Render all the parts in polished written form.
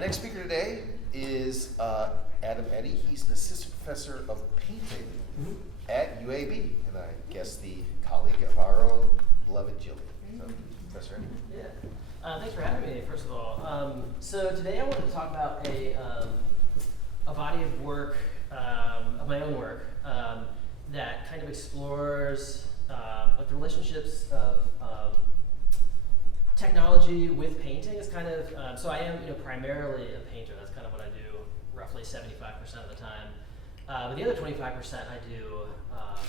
next speaker today is Adam Eddy. He's an assistant professor of painting at UAB, and I guess the colleague of our own beloved Jill. So, Professor Eddy. Yeah. Thanks for having me, first of all. So today I wanted to talk about a body of work, of my own work, that kind of explores like the relationships of technology with painting. Is kind of so I am primarily a painter. That's kind of what I do roughly 75% of the time. But the other 25% I do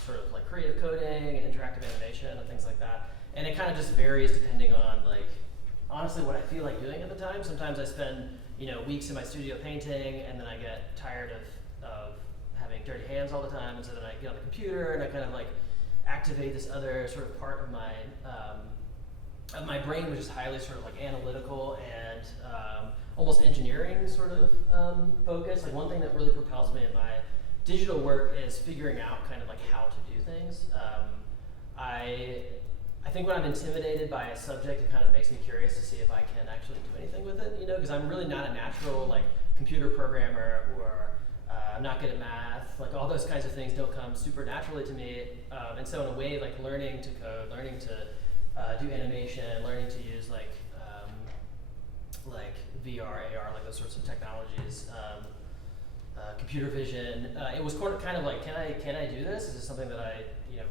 sort of like creative coding and interactive animation and things like that. And it kind of just varies depending on like honestly what I feel like doing at the time. Sometimes I spend weeks in my studio painting, and then I get tired of having dirty hands all the time, and so then I get on the computer and I kind of like activate this other sort of part of my brain, which is highly sort of like analytical and almost engineering sort of focus. Like one thing that really propels me in my digital work is figuring out kind of like how to do things. I think when I'm intimidated by a subject, it kind of makes me curious to see if I can actually do anything with it, because I'm really not a natural like computer programmer, or I'm not good at math. Like all those kinds of things don't come super naturally to me. And so in a way, like learning to code, learning to do animation, learning to use like VR, AR, like those sorts of technologies, computer vision. It was kind of like, can I do this? Is this something that I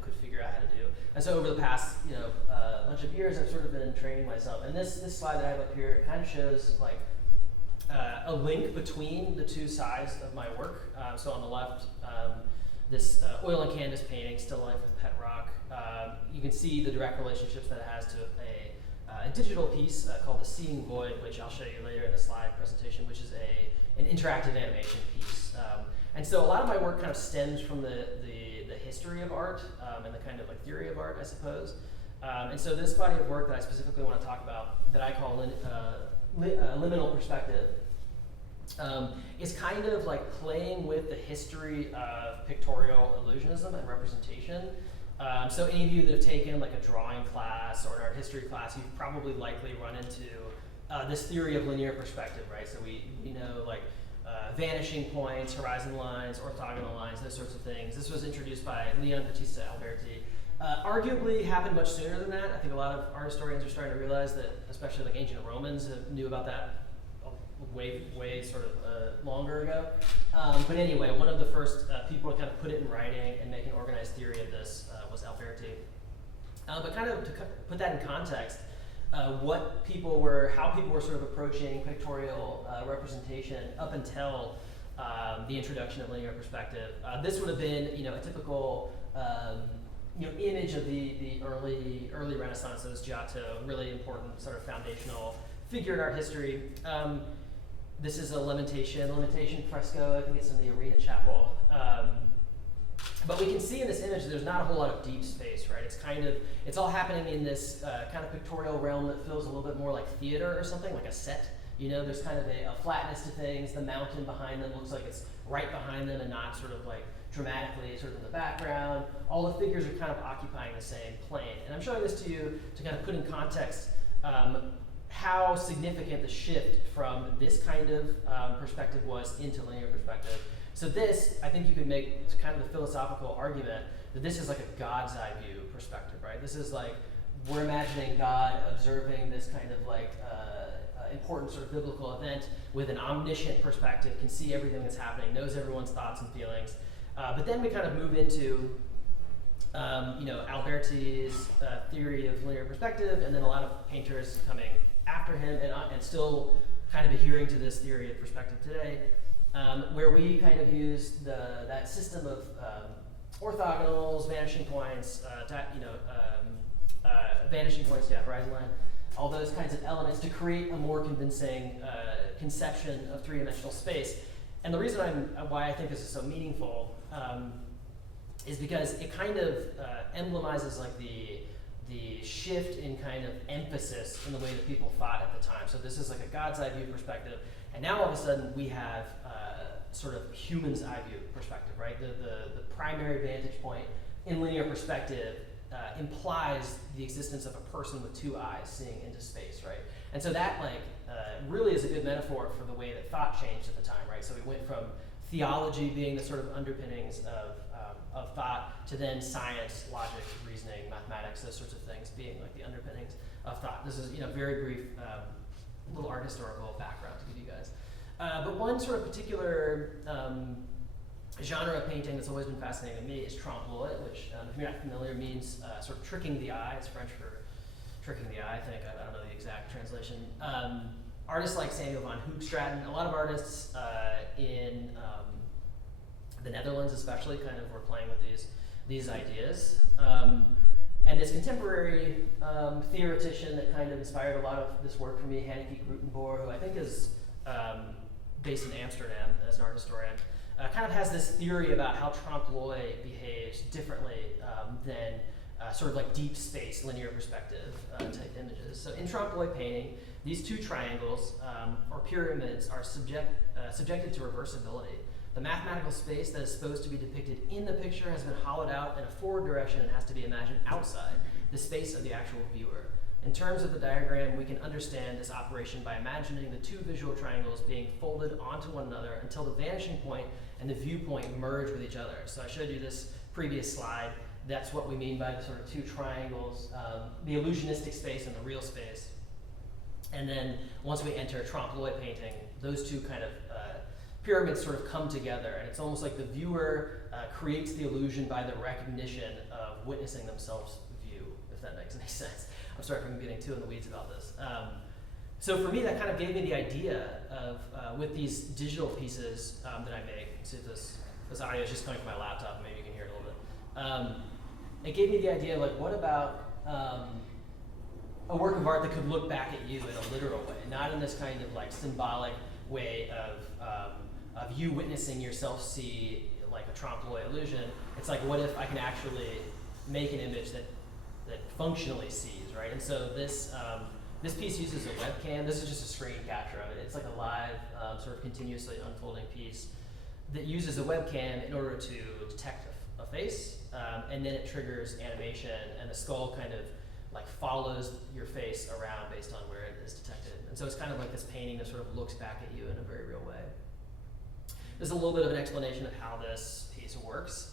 could figure out how to do? And so over the past bunch of years, I've sort of been training myself. And this slide that I have up here kind of shows like a link between the two sides of my work. So on the left, this oil and canvas painting, still life with pet rock. You can see the direct relationships that it has to a digital piece called the Seeing Void, which I'll show you later in the slide presentation, which is an interactive animation piece. And so a lot of my work kind of stems from the history of art and the kind of like theory of art, I suppose. And so this body of work that I specifically want to talk about, that I call Liminal Perspective, is kind of like playing with the history of pictorial illusionism and representation. So any of you that have taken like a drawing class or an art history class, you've probably likely run into this theory of linear perspective, right? So we know like vanishing points, horizon lines, orthogonal lines, those sorts of things. This was introduced by Leon Battista Alberti. Arguably happened much sooner than that. I think a lot of art historians are starting to realize that, especially like ancient Romans knew about that way sort of longer ago. But anyway, one of the first people to kind of put it in writing and make an organized theory of this was Alberti. But kind of to put that in context, how people were sort of approaching pictorial representation up until the introduction of linear perspective. This would have been, a typical image of the early Renaissance. It was Giotto, really important sort of foundational figure in art history. This is a lamentation fresco. I think it's in the Arena Chapel. But we can see in this image there's not a whole lot of deep space, right? It's all happening in this kind of pictorial realm that feels a little bit more like theater or something, like a set. There's kind of a flatness to things. The mountain behind them looks like it's right behind them and not sort of like dramatically sort of in the background. All the figures are kind of occupying the same plane. And I'm showing this to you to kind of put in context how significant the shift from this kind of perspective was into linear perspective. So this, I think you could make kind of the philosophical argument that this is like a God's eye view perspective, right? This is like, we're imagining God observing this kind of like important sort of biblical event with an omniscient perspective, can see everything that's happening, knows everyone's thoughts and feelings. But then we kind of move into Alberti's theory of linear perspective, and then a lot of painters coming after him and still kind of adhering to this theory of perspective today, where we kind of use that system of orthogonals, vanishing points, horizon line, all those kinds of elements to create a more convincing conception of three-dimensional space. And the reason why I think this is so meaningful is because it kind of emblemizes like the shift in kind of emphasis in the way that people thought at the time. So this is like a God's eye view perspective, and now all of a sudden we have sort of human's eye view perspective, right? The primary vantage point in linear perspective implies the existence of a person with two eyes seeing into space, right? And so that really is a good metaphor for the way that thought changed at the time, right? So we went from theology being the sort of underpinnings of thought to then science, logic, reasoning, mathematics, those sorts of things being like the underpinnings of thought. This is, very brief little art historical background to give you guys. But one sort of particular genre of painting that's always been fascinating to me is trompe l'oeil, which, if you're not familiar, means sort of tricking the eye. It's French for tricking the eye, I think. I don't know the exact translation. Artists like Samuel van Hoogstraten, a lot of artists in the Netherlands especially kind of were playing with these ideas. And this contemporary theoretician that kind of inspired a lot of this work for me, Hanneke Grotenboer, who I think is based in Amsterdam as an art historian, kind of has this theory about how trompe l'oeil behaves differently than sort of like deep space, linear perspective type images. So in trompe l'oeil painting, these two triangles or pyramids are subjected to reversibility. The mathematical space that is supposed to be depicted in the picture has been hollowed out in a forward direction and has to be imagined outside the space of the actual viewer. In terms of the diagram, we can understand this operation by imagining the two visual triangles being folded onto one another until the vanishing point and the viewpoint merge with each other. So I showed you this previous slide. That's what we mean by the sort of two triangles, the illusionistic space and the real space. And then once we enter trompe l'oeil painting, those two kind of pyramids sort of come together, and it's almost like the viewer creates the illusion by the recognition of witnessing themselves view, if that makes any sense. I'm sorry if I'm getting too in the weeds about this. So for me, that kind of gave me the idea of, with these digital pieces that I make, see if this audio is just coming from my laptop, maybe you can hear it a little bit. It gave me the idea, like, what about a work of art that could look back at you in a literal way, not in this kind of like symbolic way of you witnessing yourself see like a trompe l'oeil illusion. It's like, what if I can actually make an image that functionally sees, right? And so this piece uses a webcam. This is just a screen capture of it. It's like a live, sort of continuously unfolding piece that uses a webcam in order to detect a face, and then it triggers animation, and the skull kind of like follows your face around based on where it is detected. And so it's kind of like this painting that sort of looks back at you in a very real way. There's a little bit of an explanation of how this piece works.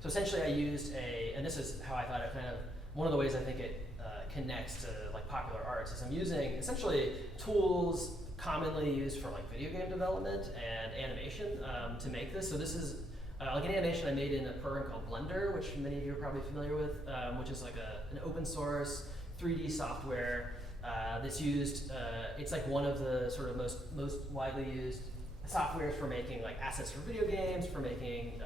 So essentially I used and this is how I thought it kind of, one of the ways I think it connects to like popular arts is I'm using essentially tools commonly used for like video game development and animation to make this. So this is like an animation I made in a program called Blender, which many of you are probably familiar with, which is like an open source 3D software that's used. It's like one of the sort of most widely used softwares for making like assets for video games, for making,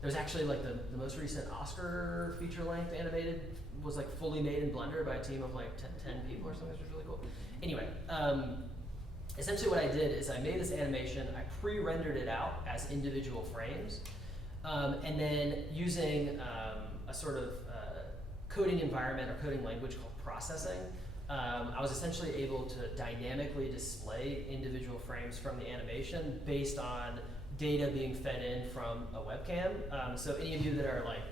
there's actually like the most recent Oscar feature length animated was like fully made in Blender by a team of like 10 people or something, which was really cool. Anyway, essentially what I did is I made this animation, I pre-rendered it out as individual frames, and then using a sort of coding environment or coding language called processing, I was essentially able to dynamically display individual frames from the animation based on data being fed in from a webcam. So any of you that are like,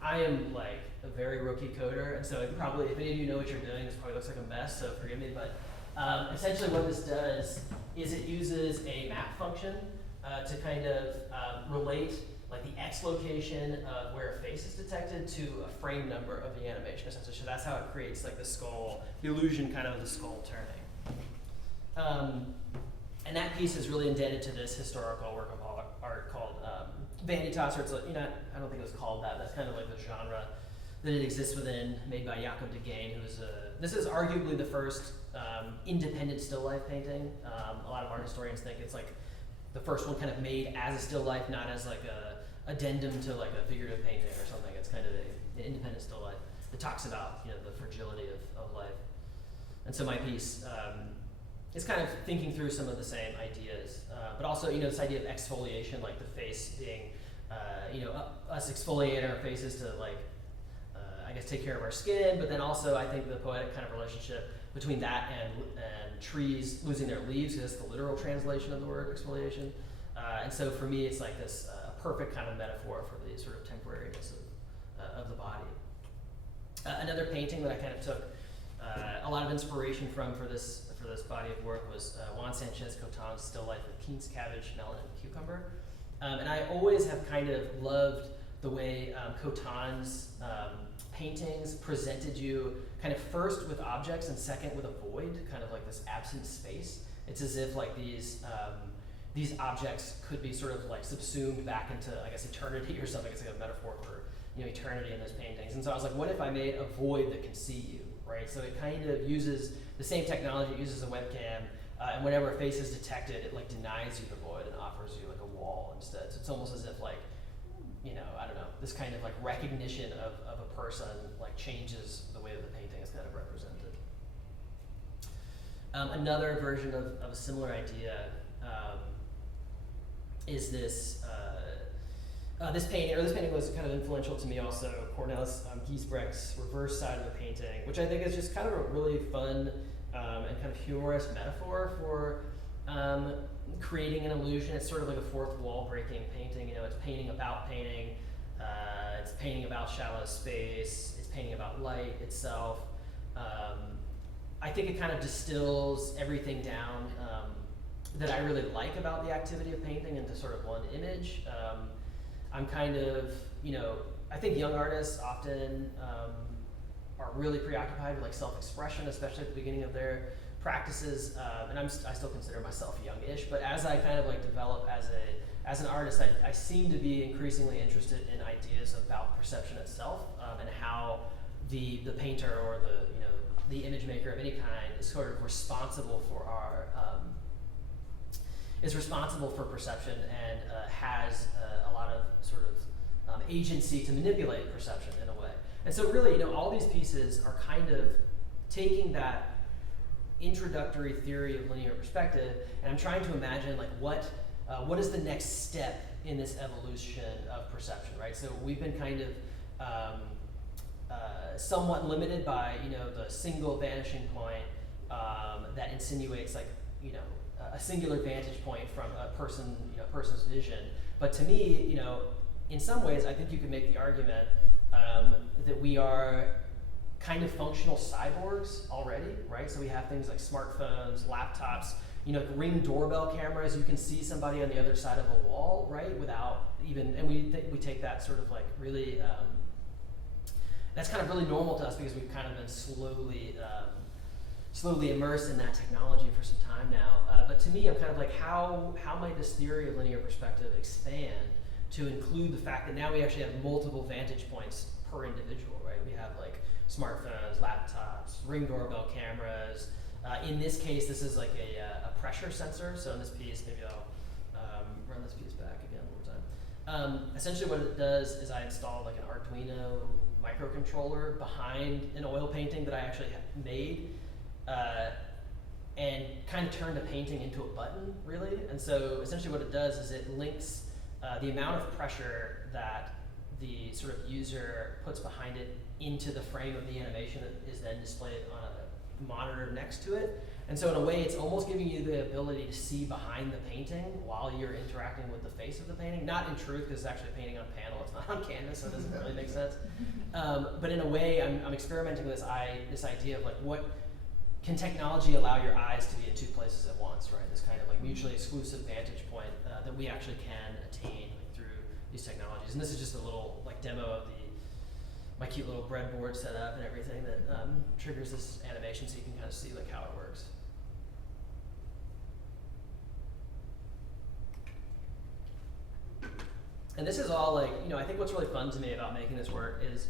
I am like a very rookie coder, and so it probably, if any of you know what you're doing, this probably looks like a mess, so forgive me, but essentially what this does is it uses a map function to kind of relate like the X location of where a face is detected to a frame number of the animation, essentially. So that's how it creates like the skull, the illusion kind of the skull turning. And that piece is really indebted to this historical work of art called Vanitas, or it's like, I don't think it was called that, that's kind of like the genre that it exists within, made by Jacob de Gain, this is arguably the first independent still life painting. A lot of art historians think it's like the first one kind of made as a still life, not as like a addendum to like a figurative painting or something. It's kind of an independent still life that talks about the fragility of life. And so my piece is kind of thinking through some of the same ideas, but also this idea of exfoliation, like the face being, us exfoliating our faces to like, I guess take care of our skin, but then also I think the poetic kind of relationship between that and trees losing their leaves, because that's the literal translation of the word exfoliation. And so for me, it's like this perfect kind of metaphor for the sort of temporariness of the body. Another painting that I kind of took a lot of inspiration for this body of work was Juan Sanchez Cotan's still life of Keen's cabbage, melon, and cucumber. And I always have kind of loved the way Cotan's paintings presented you kind of first with objects and second with a void, kind of like this absent space. It's as if like these objects could be sort of like subsumed back into, I guess, eternity or something. It's like a metaphor for, you know, eternity in those paintings. And so I was like, what if I made a void that can see you, right? So it kind of uses the same technology. It uses a webcam, and whenever a face is detected, it like denies you the void and offers you like a wall instead. So it's almost as if like, you know, I don't know, this kind of like recognition of a person like changes the way that the painting is kind of represented. Another version of a similar idea is this this painting. This painting was kind of influential to me also. Cornelis Giesbrecht's reverse side of the painting, which I think is just kind of a really fun and kind of humorous metaphor for creating an illusion. It's sort of like a fourth wall breaking painting. You know, it's painting about painting. It's painting about shallow space. It's painting about light itself. I think it kind of distills everything down that I really like about the activity of painting into sort of one image. I'm kind of, you know, I think young artists often are really preoccupied with like self-expression, especially at the beginning of their practices. And I still consider myself youngish, but as I kind of like develop as an artist, I seem to be increasingly interested in ideas about perception itself, and how the painter or the image maker of any kind is sort of responsible for perception and has a lot of sort of agency to manipulate perception in a way. And so really, you know, all these pieces are kind of taking that introductory theory of linear perspective, and I'm trying to imagine like what is the next step in this evolution of perception, right? So we've been kind of somewhat limited by, you know, the single vanishing point that insinuates like, you know, a singular vantage point from a person's vision. But to me, you know, in some ways, I think you could make the argument that we are kind of functional cyborgs already, right? So we have things like smartphones, laptops, you know, Ring doorbell cameras. You can see somebody on the other side of a wall, right? Without even, and we take that sort of like really, that's kind of really normal to us because we've kind of been slowly immersed in that technology for some time now. But to me, I'm kind of like, how might this theory of linear perspective expand to include the fact that now we actually have multiple vantage points per individual, right? We have like smartphones, laptops, Ring doorbell cameras. In this case, this is like a pressure sensor. So in this piece, maybe I'll run this piece back again one more time. Essentially what it does is I installed like an Arduino microcontroller behind an oil painting that I actually made, and kind of turned a painting into a button, really. And so essentially what it does is it links the amount of pressure that the sort of user puts behind it into the frame of the animation that is then displayed on a monitor next to it. And so in a way, it's almost giving you the ability to see behind the painting while you're interacting with the face of the painting. Not in truth, because it's actually a painting on panel, it's not on canvas, so it doesn't really make sense. But in a way, I'm experimenting with this idea of like, what can technology allow your eyes to be in two places at once, right? This kind of like mutually exclusive vantage point that we actually can attain through these technologies. And this is just a little like demo of my cute little breadboard setup and everything that triggers this animation, so you can kind of see like how it works. And this is all like, you know, I think what's really fun to me about making this work is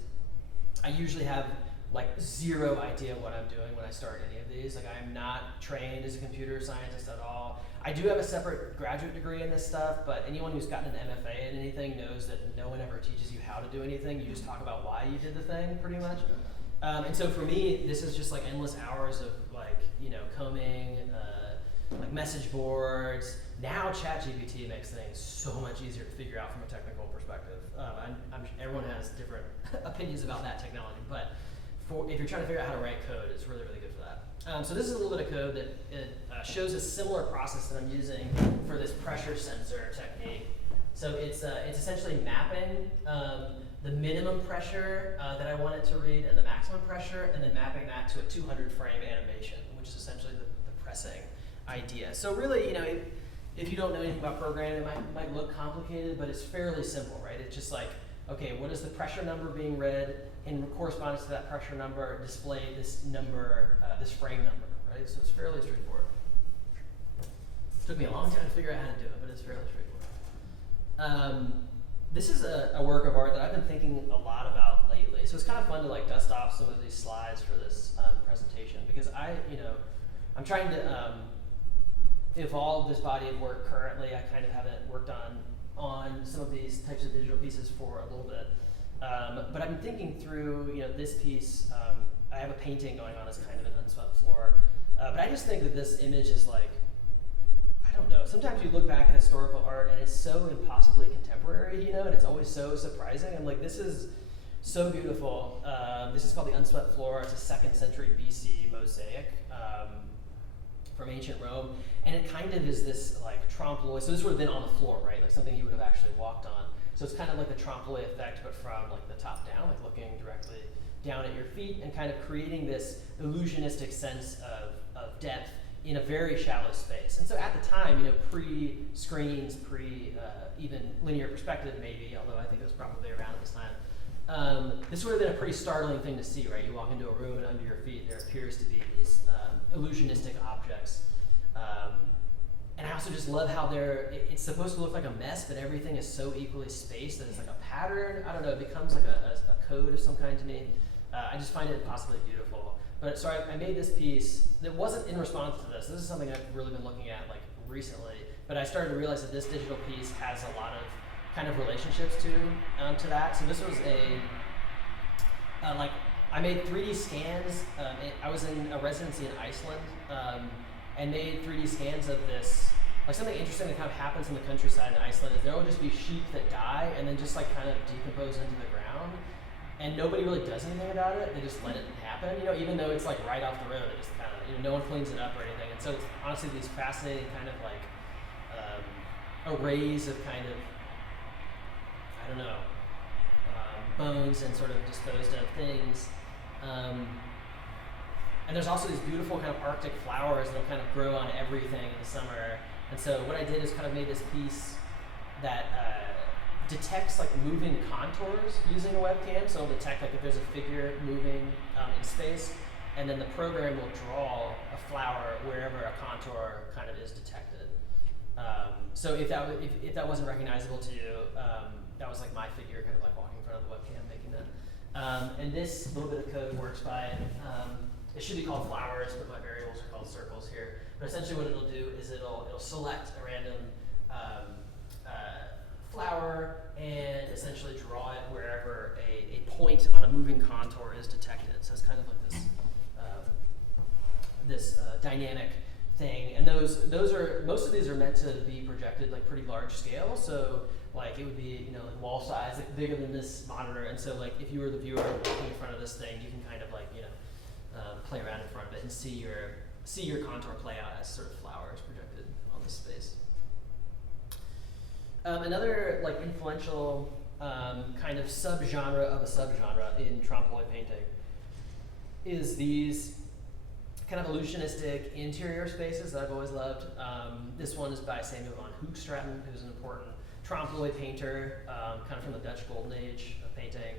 I usually have like zero idea what I'm doing when I start any of these. Like, I'm not trained as a computer scientist at all. I do have a separate graduate degree in this stuff, but anyone who's gotten an MFA in anything knows that no one ever teaches you how to do anything. You just talk about why you did the thing, pretty much. And so for me, this is just like endless hours of like, you know, combing, like message boards. Now ChatGPT makes things so much easier to figure out from a technical perspective. Everyone has different opinions about that technology, but if you're trying to figure out how to write code, it's really, really good for that. So this is a little bit of code that shows a similar process that I'm using for this pressure sensor technique. So it's essentially mapping the minimum pressure that I want it to read and the maximum pressure, and then mapping that to a 200 frame animation, which is essentially the pressing idea. So really, if you don't know anything about programming, it might look complicated, but it's fairly simple, right? It's just like, okay, what is the pressure number being read, in correspondence to that pressure number, display this number, this frame number, right? So it's fairly straightforward. Took me a long time to figure out how to do it, but it's fairly straightforward. This is a work of art that I've been thinking a lot about lately. So it's kind of fun to like dust off some of these slides for this presentation, because I'm trying to evolve this body of work currently. I kind of haven't worked on some of these types of digital pieces for a little bit. But I've been thinking through, this piece. I have a painting going on as kind of an unswept floor. But I just think that this image is like, I don't know. Sometimes you look back at historical art and it's so impossibly contemporary, and it's always so surprising. I'm like, this is so beautiful. This is called the Unswept Floor. It's a 2nd century BC mosaic from ancient Rome. And it kind of is this like trompe l'oeil. So this would have been on the floor, right? Like something you would have actually walked on. So it's kind of like the trompe l'oeil effect, but from like the top down, like looking directly down at your feet and kind of creating this illusionistic sense of depth in a very shallow space. And so at the time, pre-screens, even linear perspective maybe, although I think it was probably around at this time, this would have been a pretty startling thing to see, right? You walk into a room and under your feet there appears to be these illusionistic objects. And I also just love how it's supposed to look like a mess, but everything is so equally spaced that it's like a pattern. I don't know, it becomes like a code of some kind to me. I just find it impossibly beautiful. But so I made this piece that wasn't in response to this. This is something I've really been looking at like recently. But I started to realize that this digital piece has a lot of kind of relationships to that. So this was I made 3D scans. I was in a residency in Iceland and made 3D scans of this. Like something interesting that kind of happens in the countryside in Iceland is there will just be sheep that die and then just like kind of decompose into the ground. And nobody really does anything about it. They just let it happen, even though it's like right off the road. It just kind of, no one cleans it up or anything. And so it's honestly these fascinating kind of like arrays of kind of, I don't know, bones and sort of disposed of things. And there's also these beautiful kind of Arctic flowers that'll kind of grow on everything in the summer. And so what I did is kind of made this piece that detects like moving contours using a webcam. So it'll detect like if there's a figure moving in space, and then the program will draw a flower wherever a contour kind of is detected. So if that wasn't recognizable to you, that was like my figure kind of like walking in front of the webcam making that. And this little bit of code works by, it should be called flowers, but my variables are called circles here. But essentially what it'll do is it'll select a random flower and essentially draw it wherever a point on a moving contour is detected. So it's kind of like this dynamic thing. And those are, most of these are meant to be projected like pretty large scale. So like it would be, like wall size, like bigger than this monitor. And so like if you were the viewer walking in front of this thing, you can kind of like, play around in front of it and see your contour play out as sort of flowers projected on this space. Another like influential kind of subgenre of a subgenre in trompe l'oeil painting is these kind of illusionistic interior spaces that I've always loved. This one is by Samuel van Hoogstraten, who's an important trompe l'oeil painter, kind of from the Dutch Golden Age of painting.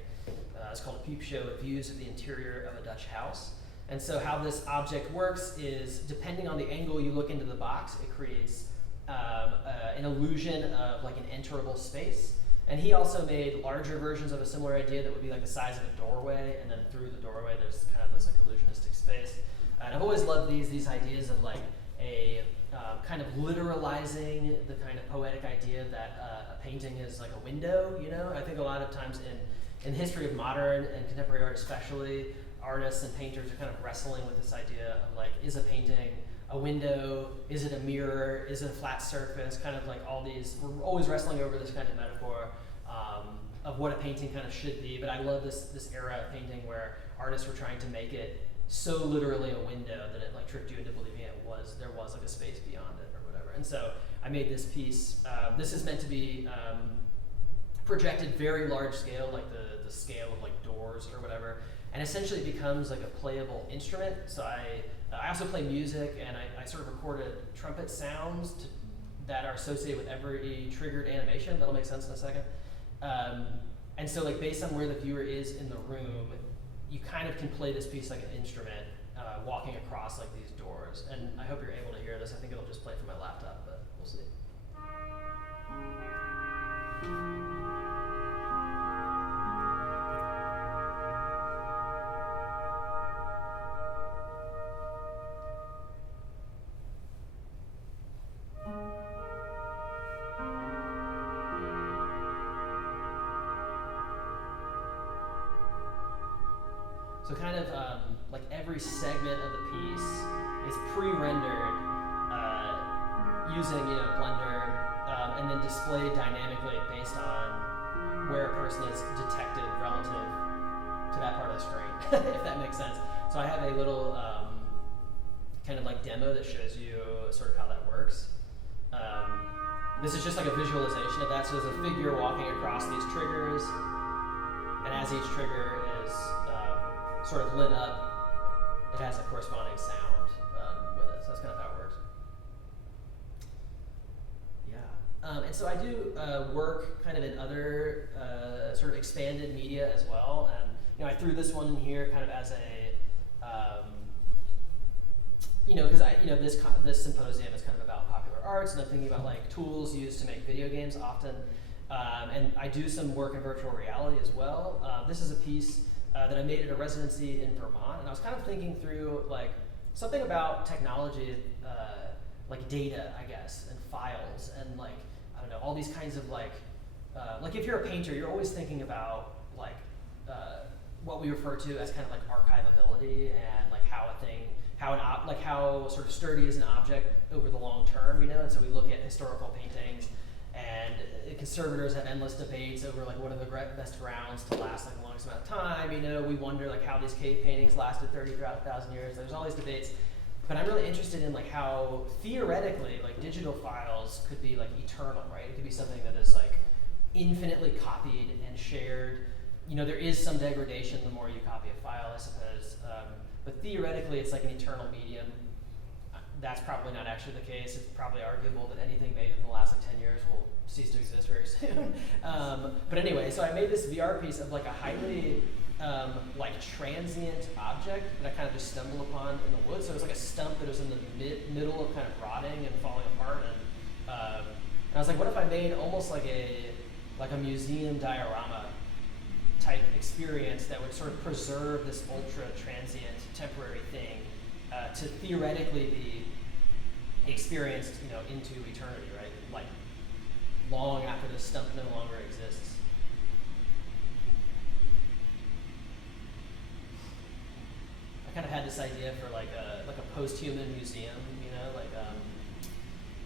It's called a peep show with views of the interior of a Dutch house. And so how this object works is, depending on the angle you look into the box, it creates an illusion of like an enterable space. And he also made larger versions of a similar idea that would be like the size of a doorway, and then through the doorway there's kind of this like illusionistic space. And I've always loved these ideas of like a kind of literalizing the kind of poetic idea that a painting is like a window, I think a lot of times in the history of modern and contemporary art especially, artists and painters are kind of wrestling with this idea of like, is a painting a window? Is it a mirror? Is it a flat surface? Kind of like all these, we're always wrestling over this kind of metaphor of what a painting kind of should be. But I love this era of painting where artists were trying to make it so literally a window that it like tricked you into believing there was like a space beyond it or whatever. And so I made this piece. This is meant to be projected very large scale, like the scale of like doors or whatever, and essentially it becomes like a playable instrument. So I also play music, and I sort of recorded trumpet sounds that are associated with every triggered animation. That'll make sense in a second. And so like based on where the viewer is in the room, you kind of can play this piece like an instrument, walking across like these doors. And I hope you're able to hear this. I think it'll just play from my laptop, but we'll see. So kind of like every segment of the piece is pre-rendered using Blender, and then displayed dynamically based on where a person is detected relative to that part of the screen, if that makes sense. So I have a little kind of like demo that shows you sort of how that works. This is just like a visualization of that. So there's a figure walking across these triggers, and as each trigger is sort of lit up, it has a corresponding sound with it. So that's kind of how it works. Yeah. And so I do work kind of in other sort of expanded media as well. And I threw this one in here kind of as a because this symposium is kind of about popular arts, and I'm thinking about like tools used to make video games often. And I do some work in virtual reality as well. This is a piece that I made at a residency in Vermont, and I was kind of thinking through like something about technology, like data, I guess, and files, and like I don't know, all these kinds of like if you're a painter, you're always thinking about like what we refer to as kind of like archivability, and like how sort of sturdy is an object over the long term, and so we look at historical paintings. And conservators have endless debates over like what are the best grounds to last like the longest amount of time. We wonder like how these cave paintings lasted 30,000 years. There's all these debates, but I'm really interested in like how theoretically like digital files could be like eternal, right? It could be something that is like infinitely copied and shared. There is some degradation the more you copy a file, I suppose, but theoretically it's like an eternal medium. That's probably not actually the case. It's probably arguable that anything made in the last like 10 years will cease to exist very soon. But anyway, so I made this VR piece of like a highly like transient object that I kind of just stumbled upon in the woods. So it was like a stump that was in the middle of kind of rotting and falling apart. And I was like, what if I made almost like a museum diorama type experience that would sort of preserve this ultra transient temporary thing to theoretically be experienced, into eternity, right? Like long after this stump no longer exists. I kind of had this idea for like a post-human museum,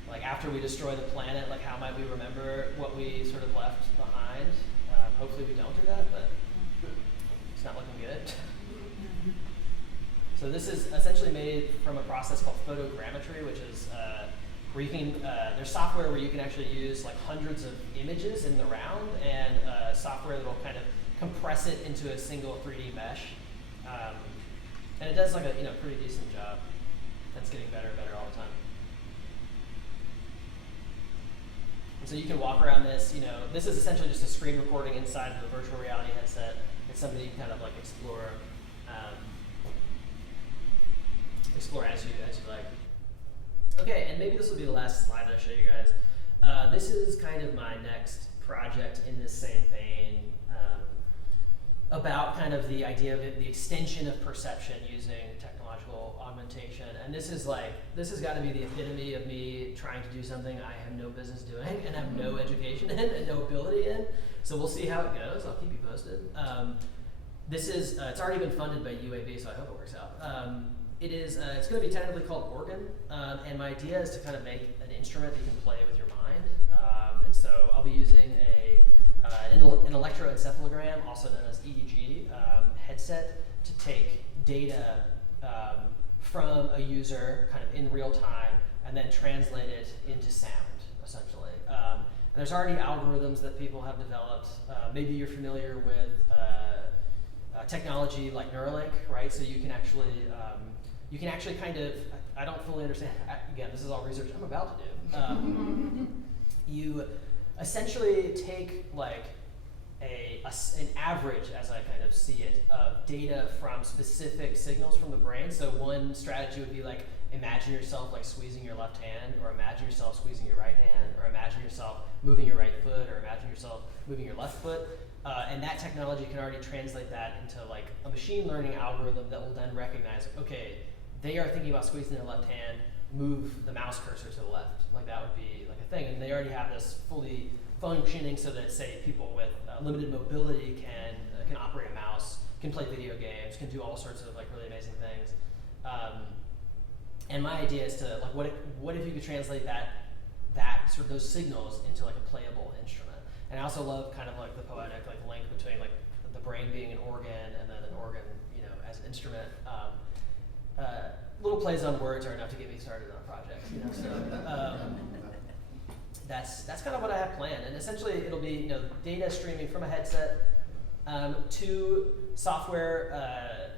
like after we destroy the planet, like how might we remember what we sort of left behind? Hopefully we don't do that, but it's not looking good. So this is essentially made from a process called photogrammetry, which is where you can, there's software where you can actually use like hundreds of images in the round, and software that will kind of compress it into a single 3D mesh. And it does like a pretty decent job. That's getting better and better all the time. And so you can walk around this, this is essentially just a screen recording inside of the virtual reality headset. It's something you can kind of like explore as you like. Okay, and maybe this will be the last slide that I show you guys. This is kind of my next project in this same vein, about kind of the idea of the extension of perception using technological augmentation. And this has got to be the epitome of me trying to do something I have no business doing and have no education in and no ability in. So we'll see how it goes. I'll keep you posted. This is, it's already been funded by UAB, so I hope it works out. It's going to be tentatively called Organ, and my idea is to kind of make an instrument that you can play with your mind. And so I'll be using an electroencephalogram, also known as EEG, headset to take data from a user kind of in real time and then translate it into sound, essentially. And there's already algorithms that people have developed. Maybe you're familiar with technology like Neuralink, right? So you can actually kind of, I don't fully understand, again, this is all research I'm about to do. You essentially take like an average, as I kind of see it, of data from specific signals from the brain. So one strategy would be like, imagine yourself like squeezing your left hand, or imagine yourself squeezing your right hand, or imagine yourself moving your right foot, or imagine yourself moving your left foot. And that technology can already translate that into like a machine learning algorithm that will then recognize, okay, they are thinking about squeezing their left hand, move the mouse cursor to the left. Like that would be like a thing. And they already have this fully functioning so that, say, people with limited mobility can operate a mouse, can play video games, can do all sorts of like really amazing things. And my idea is to like, what if you could translate that sort of those signals into like a playable instrument? And I also love kind of like the poetic like link between like the brain being an organ and then an organ, as an instrument. Little plays on words are enough to get me started on a project, So that's kind of what I have planned. And essentially, it'll be data streaming from a headset to software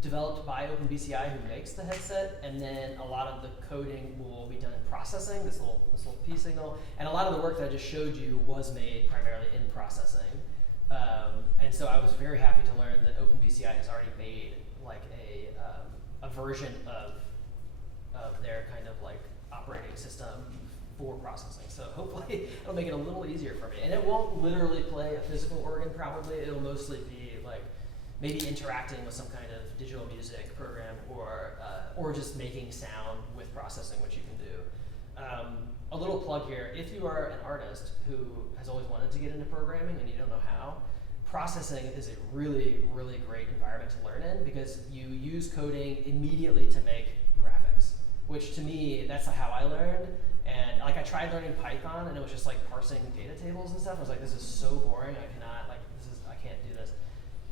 developed by OpenBCI, who makes the headset, and then a lot of the coding will be done in processing, this little P signal, and a lot of the work that I just showed you was made primarily in processing. And so I was very happy to learn that OpenBCI has already made like a version of their kind of like operating system for processing. So hopefully it'll make it a little easier for me. And it won't literally play a physical organ probably, it'll mostly be like maybe interacting with some kind of digital music program or just making sound with processing, which you can do. A little plug here, if you are an artist who has always wanted to get into programming and you don't know how, processing is a really, really great environment to learn in because you use coding immediately to make graphics, which to me, that's how I learned. And like I tried learning Python and it was just like parsing data tables and stuff. I was like, this is so boring, I can't do this.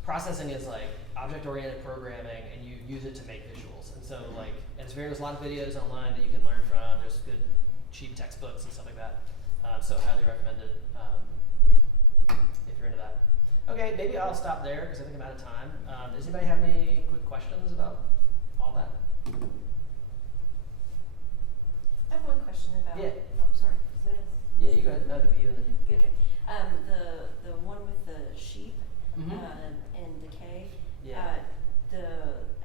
Processing is like object-oriented programming and you use it to make visuals. And so like, there's a lot of videos online that you can learn from. There's good cheap textbooks and stuff like that. So highly recommended if you're into that. Okay, maybe I'll stop there because I think I'm out of time. Does anybody have any quick questions about all that? I have one question about. Yeah. Oh, sorry. Yeah, you go ahead. I'll give you and then you. Okay. The one with the sheep and decay. Yeah.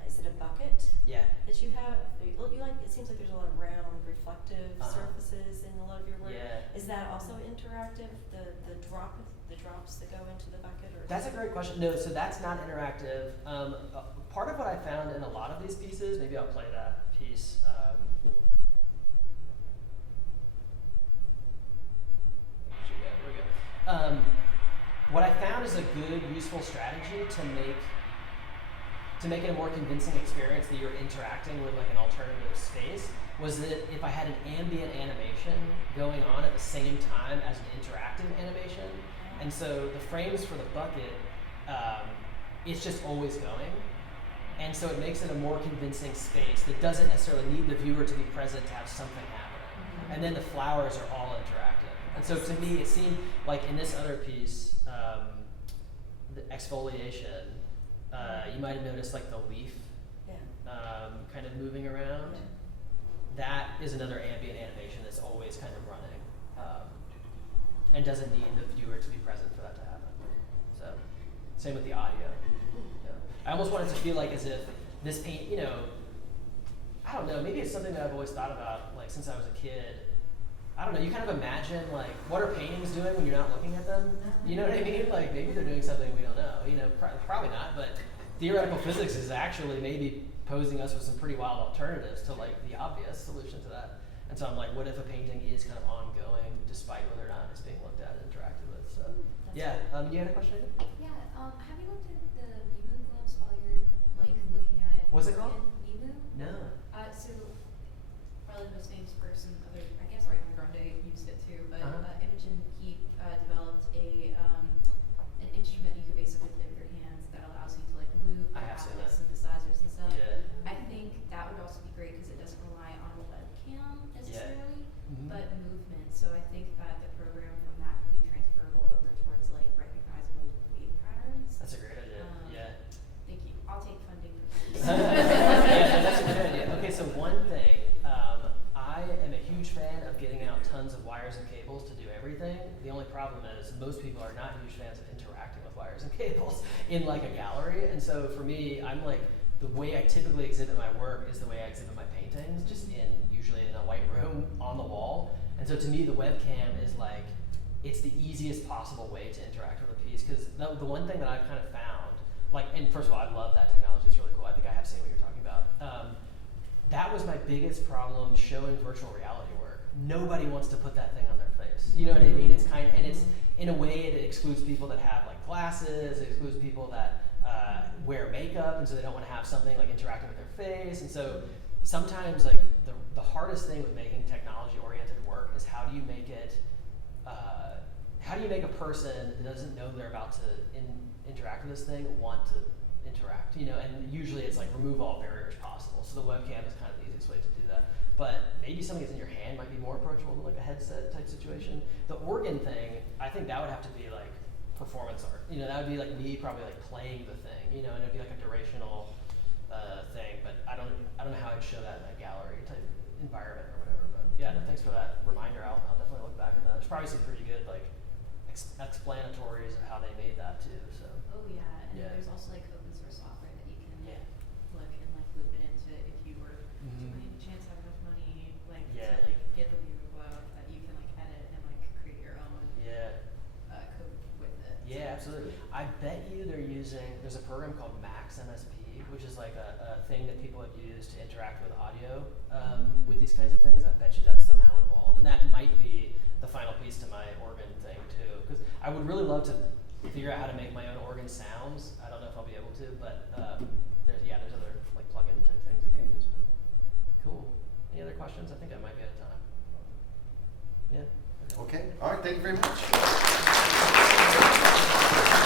Is it a bucket? Yeah. That you have? You like? It seems like there's a lot of round, reflective surfaces in a lot of your work. Yeah. Is that also interactive? The drops that go into the bucket, or? That's a great question. No, so that's not interactive. Part of what I found in a lot of these pieces, maybe I'll play that piece. There we go. What I found is a good, useful strategy to make it a more convincing experience that you're interacting with like an alternative space was that if I had an ambient animation going on at the same time as an interactive animation, and so the frames for the bucket, it's just always going. And so it makes it a more convincing space that doesn't necessarily need the viewer to be present to have something happen. And then the flowers are all interactive. And so to me, it seemed like in this other piece, the exfoliation, you might have noticed like the leaf kind of moving around. Yeah. That is another ambient animation that's always kind of running and doesn't need the viewer to be present for that to happen. So same with the audio. I almost want it to feel like as if this paint, I don't know, maybe it's something that I've always thought about like since I was a kid. I don't know, you kind of imagine like what are paintings doing when you're not looking at them? You know what I mean? Like maybe they're doing something we don't know. Probably not, but theoretical physics is actually maybe posing us with some pretty wild alternatives to like the obvious solution to that. And so I'm like, what if a painting is kind of ongoing despite whether or not it's being looked at and interacted with? So yeah, you had a question? Yeah, have you looked at the Mimu gloves while you're like looking at What's it called? Mimu? No. So probably the most famous person, I guess Ariana Grande used it too, but Imogen Heap developed an instrument you could basically play with your hands that allows you to like loop I have seen that. synthesizers and stuff. Yeah. I think that would also be great because it doesn't rely on a webcam necessarily, Mhm. but movement. So I think that the program tons of wires and cables to do everything. The only problem is most people are not huge fans of interacting with wires and cables in like a gallery. And so for me, I'm like, the way I typically exhibit my work is the way I exhibit my paintings, just usually in a white room on the wall. And so to me, the webcam is like, it's the easiest possible way to interact with a piece, because the one thing that I've kind of found, like, and first of all, I love that technology, it's really cool. I think I have seen what you're talking about. That was my biggest problem showing virtual reality work. Nobody wants to put that thing on their face. You know what I mean? It's and it's, in a way, it excludes people that have like glasses, it excludes people that wear makeup, and so they don't want to have something like interacting with their face. And so sometimes like the hardest thing with making technology-oriented work is how do you make it, how do you make a person that doesn't know they're about to interact with this thing want to interact, you know? And usually it's like remove all barriers possible. So the webcam is kind of the easiest way to do that. But maybe something that's in your hand might be more approachable than like a headset type situation. The organ thing, I think that would have to be like performance art. You know, that would be like me probably like playing the thing, you know, and it'd be like a durational thing. But I don't know how I'd show that in a gallery type environment or whatever. But yeah, no, thanks for that reminder. I'll definitely look back at that. There's probably some pretty good like explanatories of how they made that too. So. Oh yeah, and Yeah. there's also like open source software that you can Yeah. look and like loop it into if you were Mhm. by any chance have enough money like Yeah. to like get the view flow that you can like edit and like create your own Yeah. code with it. So Yeah, it's absolutely. really I bet you there's a program called Max MSP, which is like a thing that people have used to interact with audio with these kinds of things. I bet you that's somehow involved. And that might be the final piece to my organ thing too. Because I would really love to figure out how to make my own organ sounds. I don't know if I'll be able to, but there's other like plug-in type things you can use. But cool. Any other questions? I think I might be out of time. Yeah. Okay, all right, thank you very much.